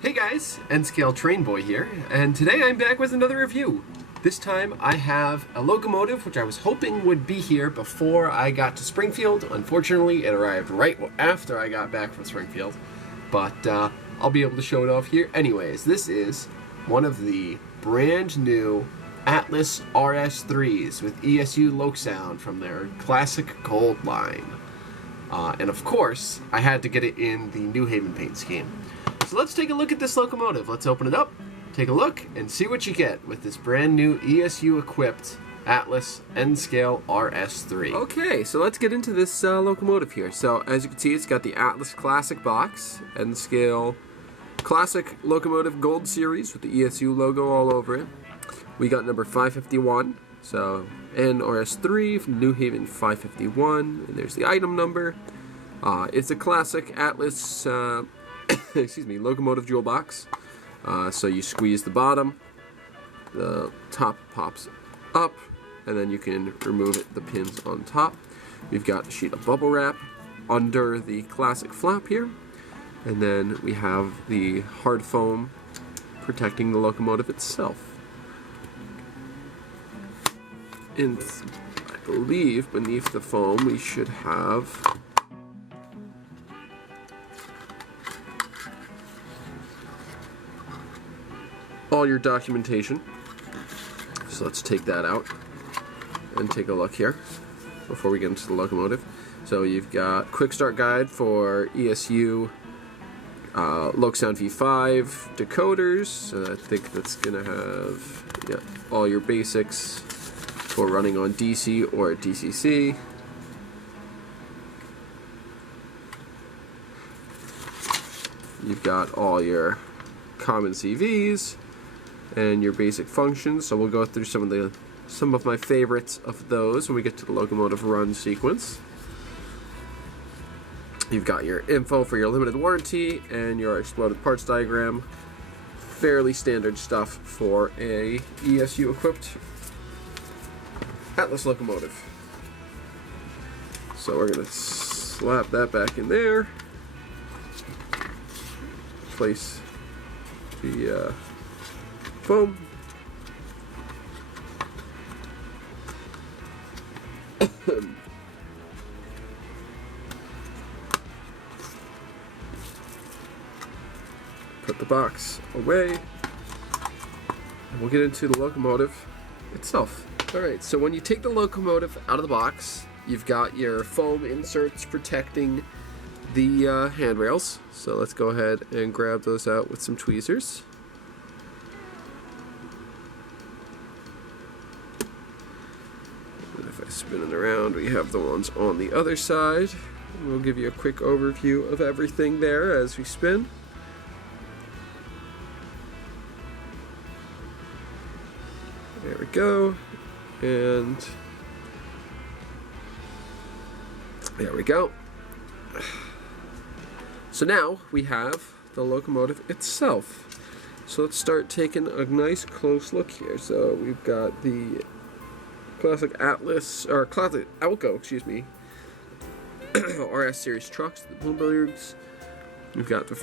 Hey guys, N-Scale Train Boy here, and today I'm back with another review. This time I have a locomotive which I was hoping would be here before I got to Springfield. Unfortunately, it arrived right after I got back from Springfield, but I'll be able to show it off here. Anyways, this is one of the brand new Atlas RS-3s with ESU Loksound from their classic gold line. And of course, I had to get it in the New Haven paint scheme. So let's take a look at this locomotive. Let's open it up, take a look, and see what you get with this brand new ESU equipped Atlas N-Scale RS-3. Okay, so let's get into this locomotive here. So as you can see, it's got the Atlas Classic box, N-Scale Classic Locomotive Gold Series with the ESU logo all over it. We got number 551, so NRS-3 from New Haven 551, and there's the item number. It's a classic Atlas locomotive jewel box. So you squeeze the bottom, the top pops up, and then you can remove the pins on top. We've got a sheet of bubble wrap under the classic flap here, and then we have the hard foam protecting the locomotive itself. And I believe beneath the foam we should have all your documentation. So let's take that out and take a look here before we get into the locomotive. So you've got quick start guide for ESU Loksound V5 decoders. So I think that's gonna have all your basics for running on DC or DCC. You've got all your common CVs and your basic functions. So we'll go through some of my favorites of those when we get to the locomotive run sequence. You've got your info for your limited warranty and your exploded parts diagram. Fairly standard stuff for a ESU equipped Atlas locomotive. So we're gonna slap that back in there. Place the foam. Put the box away, and we'll get into the locomotive itself. Alright, so when you take the locomotive out of the box, you've got your foam inserts protecting the handrails. So let's go ahead and grab those out with some tweezers. And if I spin it around, we have the ones on the other side. We'll give you a quick overview of everything there as we spin. There we go. And there we go. So now we have the locomotive itself. So let's start taking a nice close look here. So we've got the classic Atlas, or classic Alco, RS series trucks, the Bloombergs. We've got the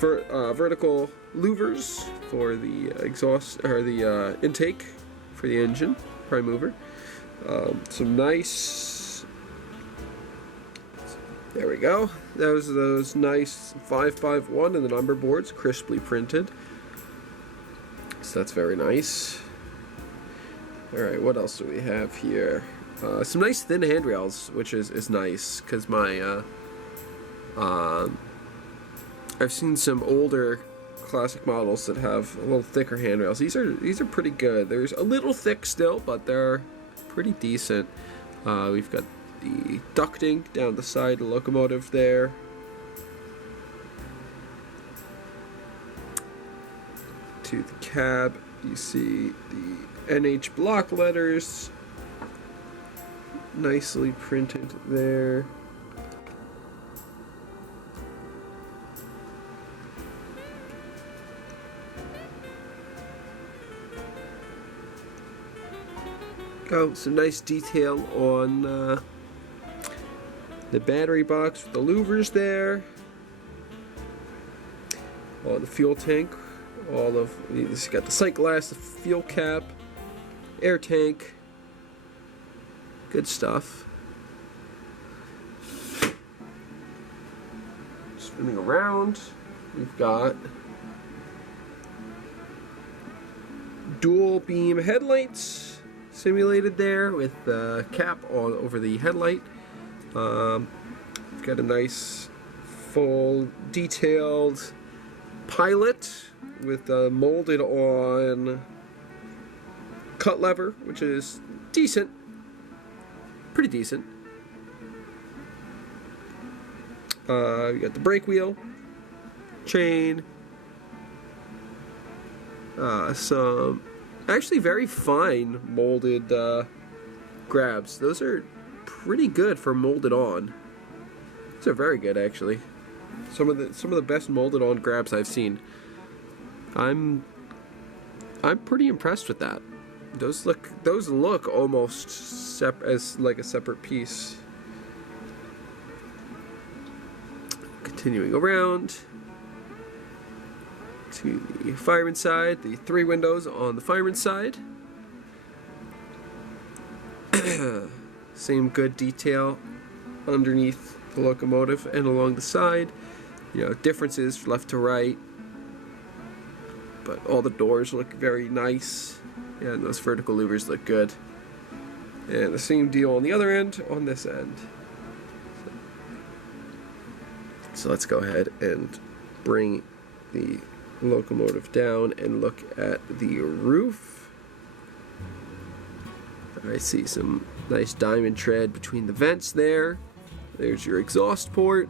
vertical louvers for the exhaust, or the intake for the engine, prime mover. Some nice, there we go. Those nice 551 and the number boards crisply printed. So that's very nice. Alright, what else do we have here? Some nice thin handrails, which is nice, because I've seen some older classic models that have a little thicker handrails. These are pretty good. There's a little thick still, but they're pretty decent. We've got the ducting down the side of the locomotive there. To the cab, you see the NH block letters nicely printed there. Oh, some nice detail on the battery box with the louvers there. On the fuel tank all of this. Got the sight glass, the fuel cap, air tank. Good stuff. Spinning around, we've got dual beam headlights simulated there with the cap on over the headlight. We've got a nice full detailed pilot with a molded on cut lever, which is decent, pretty decent. We got the brake wheel, chain, some actually very fine molded grabs. Those are pretty good for molded on. Those are very good, actually. Some of the best molded on grabs I've seen. I'm pretty impressed with that. Those look almost as like a separate piece. Continuing around to the fireman side, the 3 windows on the fireman side. Same good detail underneath the locomotive and along the side. You know, differences left to right, but all the doors look very nice. Yeah, and those vertical louvers look good. And the same deal on the other end, on this end. So let's go ahead and bring the locomotive down and look at the roof. I see some nice diamond tread between the vents there. There's your exhaust port.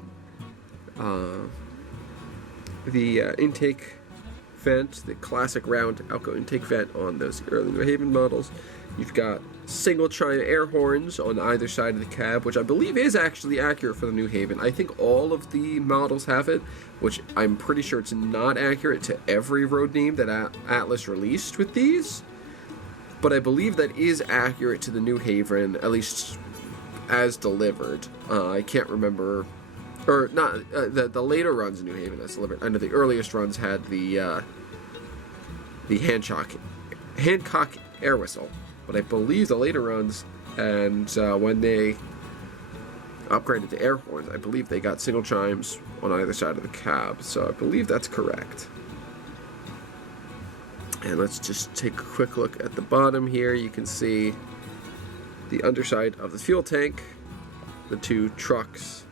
The intake vent, the classic round outgo intake vent on those early New Haven models. You've got single chime air horns on either side of the cab, which I believe is actually accurate for the New Haven. I think all of the models have it, which I'm pretty sure it's not accurate to every road name that Atlas released with these. But I believe that is accurate to the New Haven, at least as delivered. I can't remember, or not, the later runs in New Haven as delivered. I know the earliest runs had the Hancock air whistle. But I believe the later runs, and when they upgraded to air horns, I believe they got single chimes on either side of the cab. So I believe that's correct. And let's just take a quick look at the bottom here. You can see the underside of the fuel tank, the 2 trucks.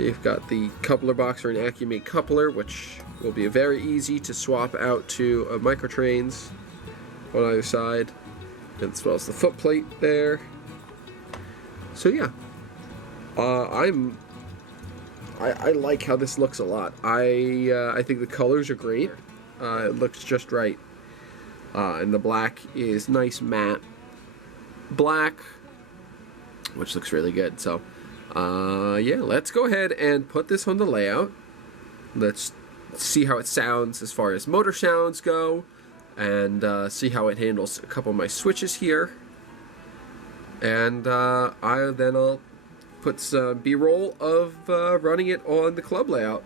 You've got the coupler box or an AccuMate coupler, which will be very easy to swap out to microtrains on either side. As well as the foot plate there. So yeah, I like how this looks a lot. I think the colors are great. It looks just right, and the black is nice matte black, which looks really good. So yeah, let's go ahead and put this on the layout. Let's see how it sounds as far as motor sounds go. And see how it handles a couple of my switches here. And I'll put some B-roll of running it on the club layout.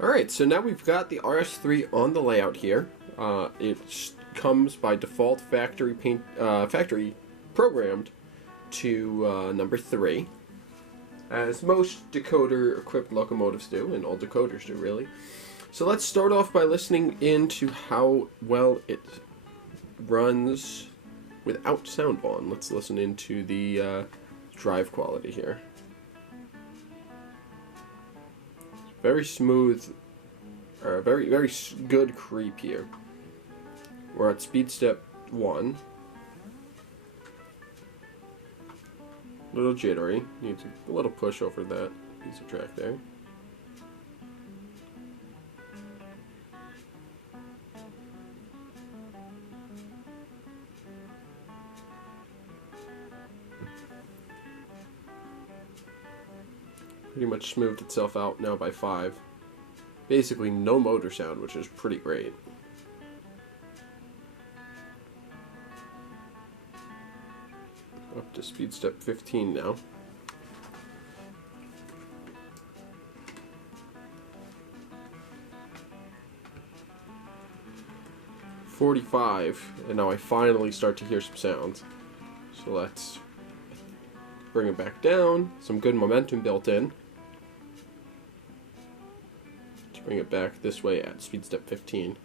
Alright, so now we've got the RS-3 on the layout here. It comes by default factory programmed to number 3, as most decoder-equipped locomotives do, and all decoders do, really. So let's start off by listening into how well it runs without sound on. Let's listen into the drive quality here. Very smooth, very good creep here. We're at speed step 1. A little jittery. Needs a little push over that piece of track there. Pretty much smoothed itself out now by 5. Basically no motor sound, which is pretty great. Up to speed step 15 now. 45, and now I finally start to hear some sounds. So let's bring it back down. Some good momentum built in. Let's bring it back this way at speed step 15.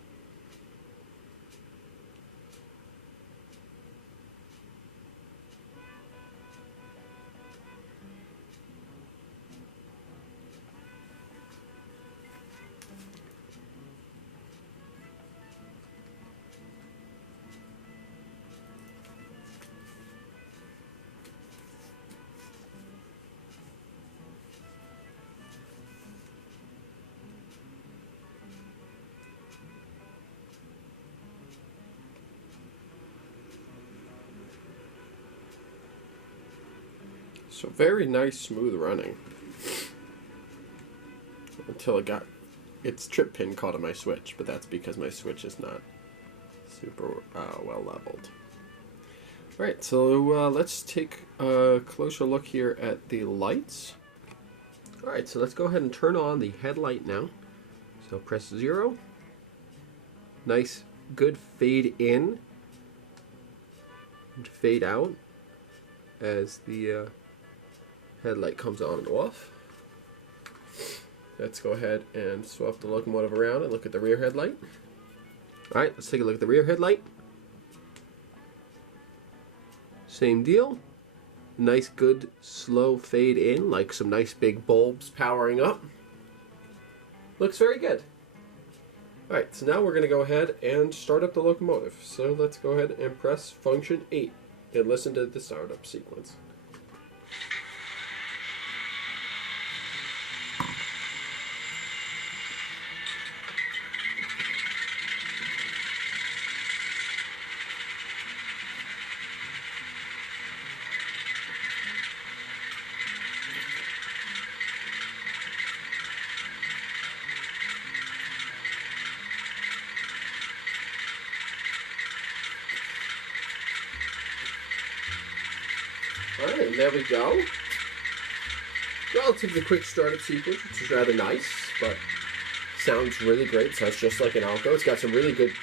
So very nice, smooth running. Until it got its trip pin caught on my switch, but that's because my switch is not super well leveled. Alright, so let's take a closer look here at the lights. Alright, so let's go ahead and turn on the headlight now. So press 0. Nice, good fade in and fade out as the headlight comes on and off. Let's go ahead and swap the locomotive around and look at the rear headlight. Alright, let's take a look at the rear headlight. Same deal. Nice, good, slow fade in, like some nice big bulbs powering up. Looks very good. Alright, so now we're going to go ahead and start up the locomotive. So let's go ahead and press function 8 and listen to the startup sequence. Alright, and there we go. Relatively quick startup sequence, which is rather nice, but sounds really great. Sounds just like an Alco. It's got some really good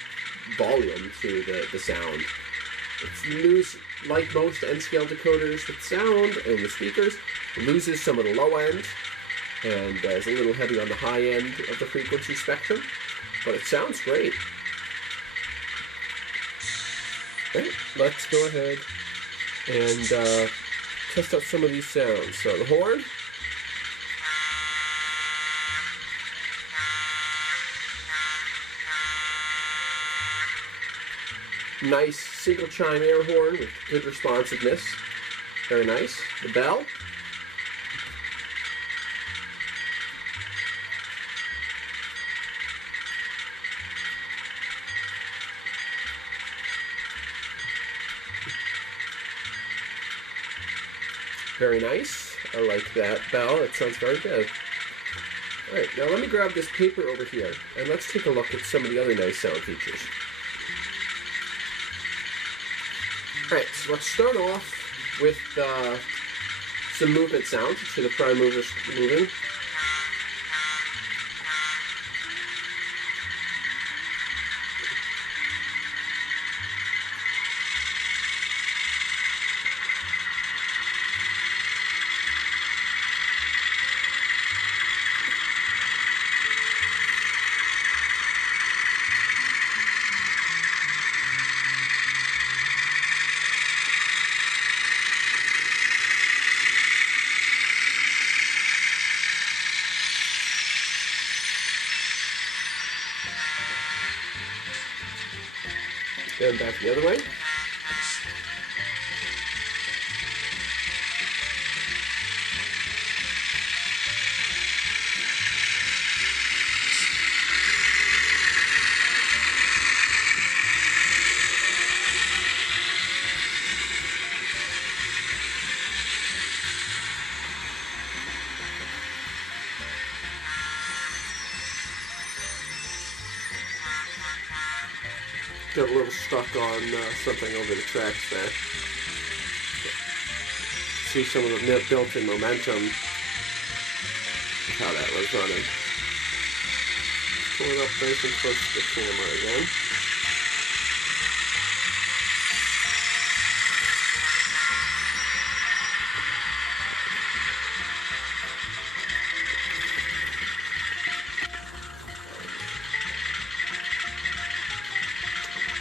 volume to the sound. It's like most N-scale decoders with sound and the speakers, it loses some of the low end and is a little heavy on the high end of the frequency spectrum, but it sounds great. Okay, let's go ahead and test out some of these sounds. So the horn. Nice single chime air horn with good responsiveness. Very nice. The bell. Very nice. I like that bell. It sounds very good. Alright, now let me grab this paper over here and let's take a look at some of the other nice sound features. Alright, so let's start off with some movement sounds. See the prime movers moving. Then back the other way. Got a little stuck on something over the tracks there. See some of the built-in momentum, how that was running. Pull it up nice and close to the camera again.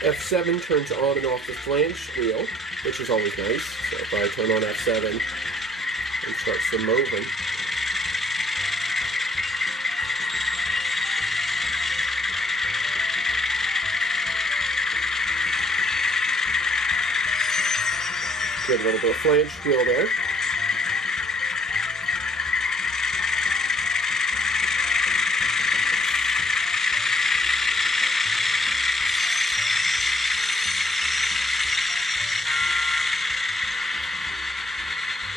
F7 turns on and off the flange wheel, which is always nice. So if I turn on F7 and starts them moving. Get a little bit of flange feel there.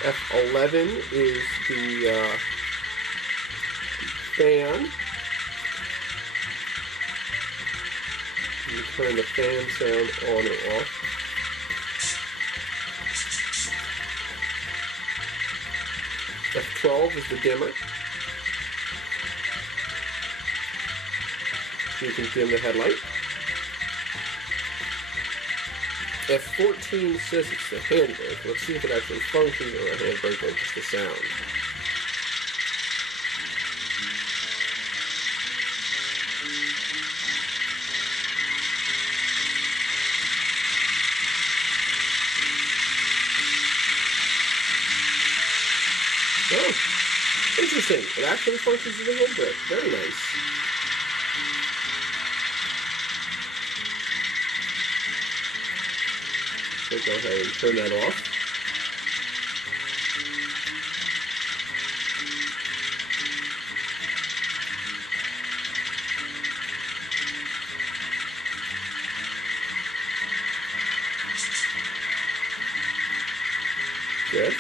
F11 is the fan. You turn the fan sound on or off. F12 is the dimmer. So you can dim the headlight. F14 says it's the handbrake. Let's see if it actually functions or a handbrake or just the sound. Oh, interesting. It actually functions as a handbrake. Very nice. So go ahead and turn that off. Good.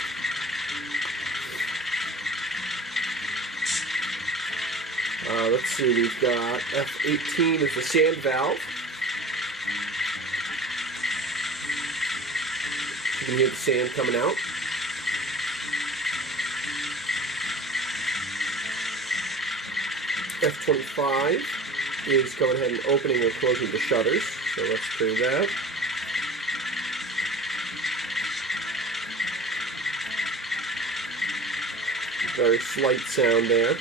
Let's see, we've got F18 is the sand valve. You can hear the sand coming out. F25 is going ahead and opening or closing the shutters. So let's do that. Very slight sound there.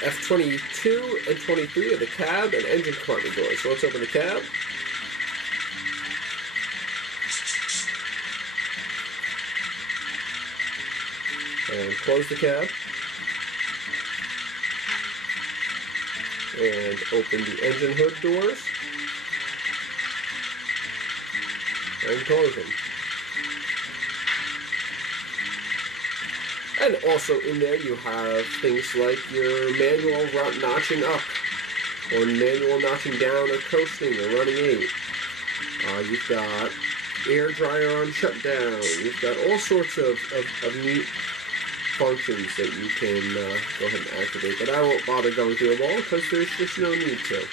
F22 and 23 are the cab and engine compartment doors. So let's open the cab. And close the cab. And open the engine hood doors. And close them. And also in there you have things like your manual notching up, or manual notching down, or coasting, or running 8. You've got air dryer on shutdown. You've got all sorts of neat functions that you can go ahead and activate. But I won't bother going through them all because there's just no need to.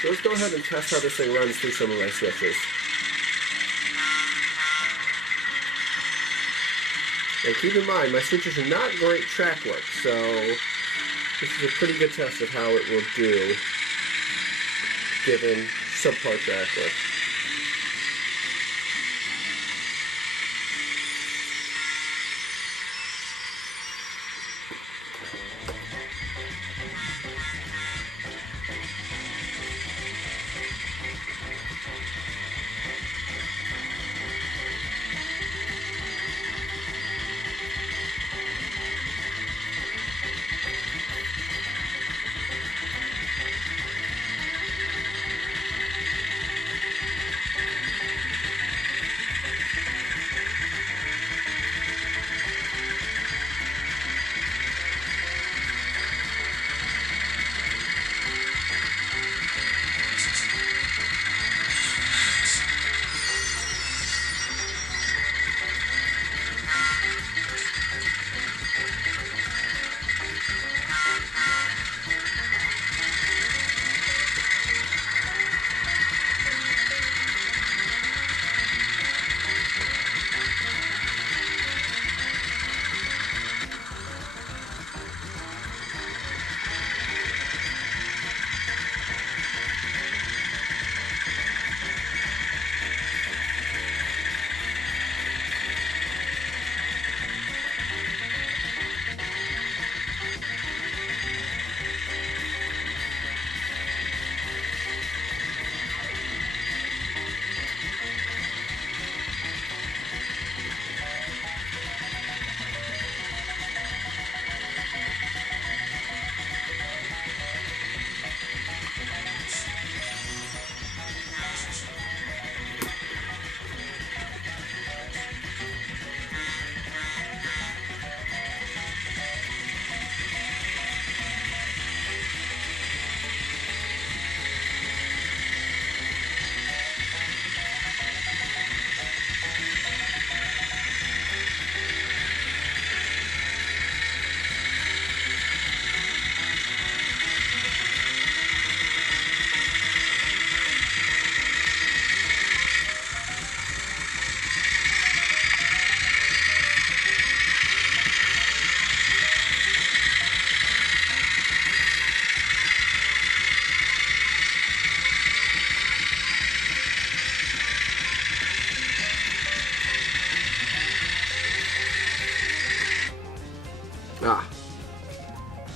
So let's go ahead and test how this thing runs through some of my switches. And keep in mind, my switches are not great track work, so this is a pretty good test of how it will do given subpar track work.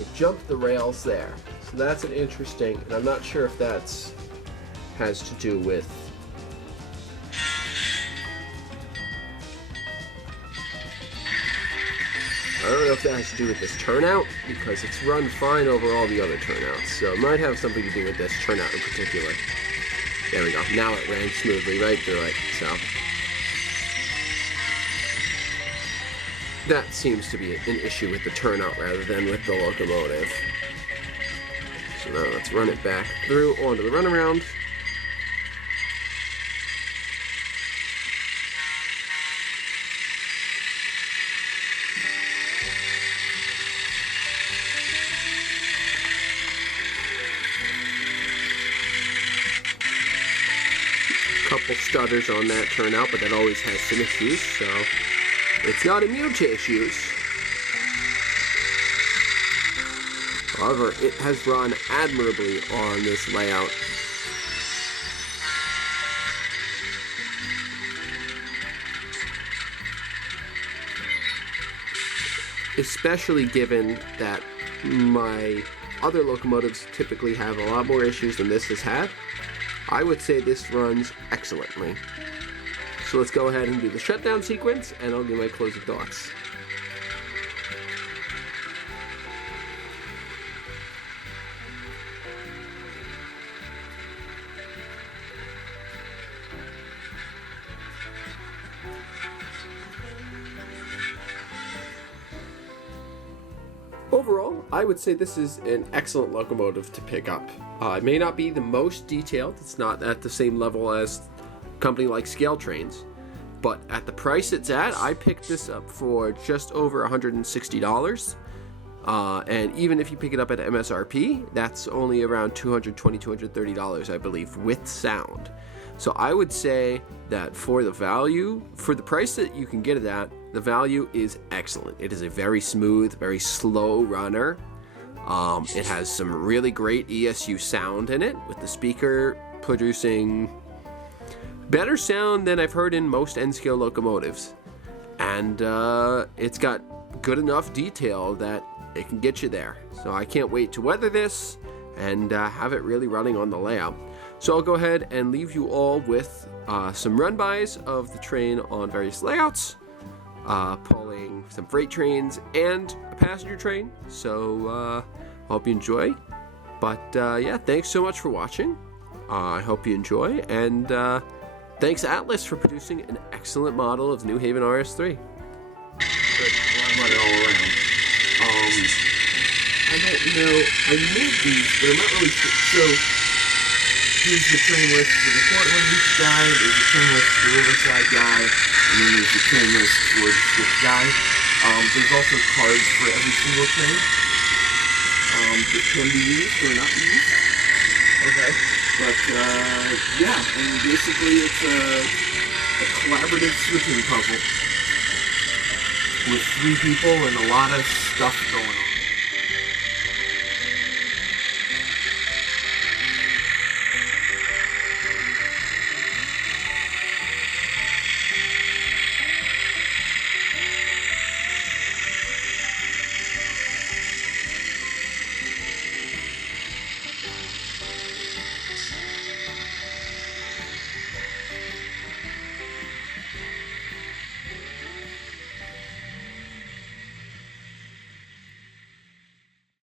It jumped the rails there. So that's an interesting, and I'm not sure if that's has to do with I don't know if that has to do with this turnout, because it's run fine over all the other turnouts. So it might have something to do with this turnout in particular. There we go. Now it ran smoothly right through it. So that seems to be an issue with the turnout rather than with the locomotive. So now let's run it back through onto the runaround. Couple stutters on that turnout, but that always has some issues, so it's not immune to issues. However, it has run admirably on this layout. Especially given that my other locomotives typically have a lot more issues than this has had. I would say this runs excellently. So let's go ahead and do the shutdown sequence, and I'll give my closing thoughts. Overall, I would say this is an excellent locomotive to pick up. It may not be the most detailed, it's not at the same level as a company like Scale Trains, but at the price it's at, I picked this up for just over $160. And even if you pick it up at MSRP, that's only around $220, $230, I believe, with sound. So I would say that for the value, for the price that you can get it at, the value is excellent. It is a very smooth, very slow runner. It has some really great ESU sound in it, with the speaker producing better sound than I've heard in most N-scale locomotives. And it's got good enough detail that it can get you there. So I can't wait to weather this and have it really running on the layout. So I'll go ahead and leave you all with some run-bys of the train on various layouts, pulling some freight trains and a passenger train. So I hope you enjoy. But yeah, thanks so much for watching. I hope you enjoy, and thanks Atlas for producing an excellent model of New Haven RS-3. I don't know. I moved these, but I'm not really sure. So, here's the train list for the Portland Reach guy, there's a train list for the Riverside guy, and then there's the train list for the Swift guy. There's also cards for every single train that can be used or not used. Okay. But, yeah, and basically it's a collaborative switching puzzle with 3 people and a lot of stuff going on.